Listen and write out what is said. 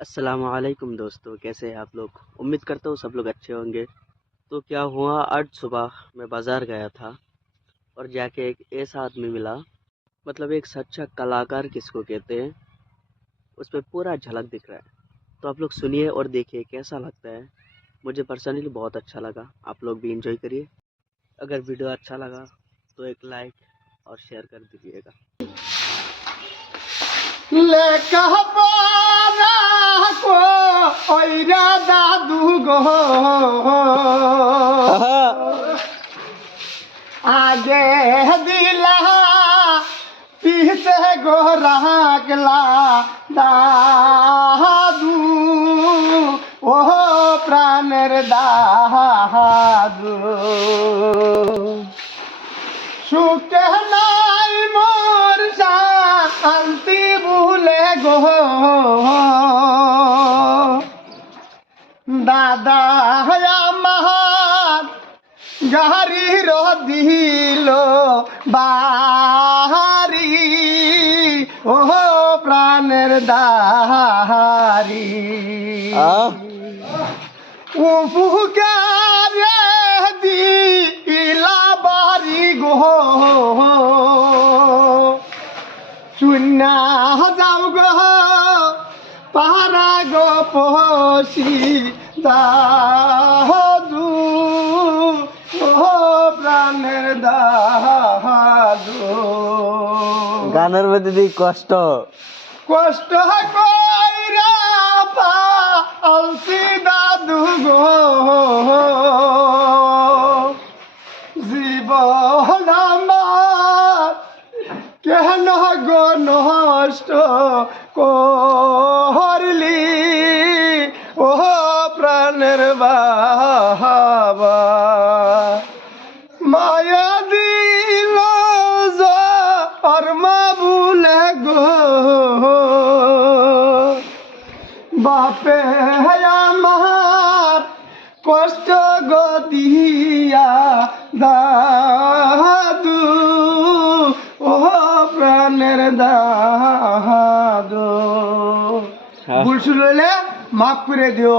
अस्सलामुअलैकुम दोस्तों, कैसे हैं आप लोग। उम्मीद करता हूँ सब लोग अच्छे होंगे। तो क्या हुआ, आज सुबह मैं बाज़ार गया था और जाके एक ऐसा आदमी मिला। मतलब एक सच्चा कलाकार किसको कहते हैं, उस पर पूरा झलक दिख रहा है। तो आप लोग सुनिए और देखिए कैसा लगता है। मुझे पर्सनली बहुत अच्छा लगा, आप लोग भी इंजॉय करिए। अगर वीडियो अच्छा लगा तो एक लाइक और शेयर कर दीजिएगा। दादू गो आगे दिला पीछे गो रागला दादू ओह प्राणर दादू सुखे नाई मोर शांति भूले गो दादा महान गारी रो दिलो बारी ओह प्राणर दारी उपकारे दिला बारी गो चुना जाऊ गो पारा गो पोसी दादू ओ प्राणेर दादू গানের মধ্যে দিয়ে কষ্ট কষ্ট কইরা পালছি দাদু গো জীবন আমার কেন গো নষ্ট করলি ও প্রাণের বাবা মায়া দিল জন্মা ভুলে গো বাপে আমার কষ্ট গো দিয়া দাদু ও প্রাণের দাদু ভুল শুনলে মাফ করে দিও।